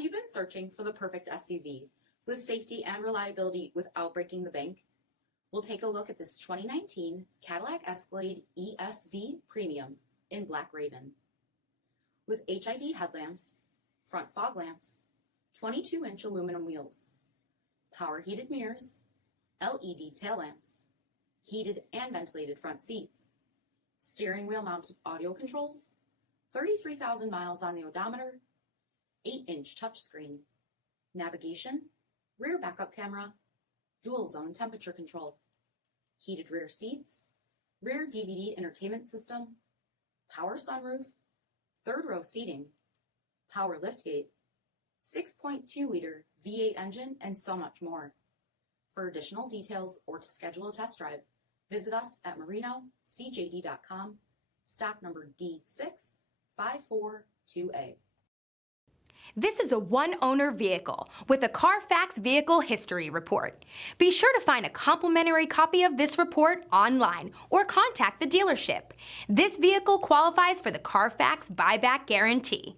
Have you been searching for the perfect SUV with safety and reliability without breaking the bank? We'll take a look at this 2019 Cadillac Escalade ESV Premium in Black Raven. With HID headlamps, front fog lamps, 22-inch aluminum wheels, power heated mirrors, LED tail lamps, heated and ventilated front seats, steering wheel mounted audio controls, 33,000 miles on the odometer, 8-inch touchscreen, navigation, rear backup camera, dual zone temperature control, heated rear seats, rear DVD entertainment system, power sunroof, third row seating, power liftgate, 6.2-liter V8 engine, and so much more. For additional details or to schedule a test drive, visit us at marinocjd.com, stock number D6542A. This is a one-owner vehicle with a CARFAX Vehicle History Report. Be sure to find a complimentary copy of this report online or contact the dealership. This vehicle qualifies for the CARFAX Buyback Guarantee.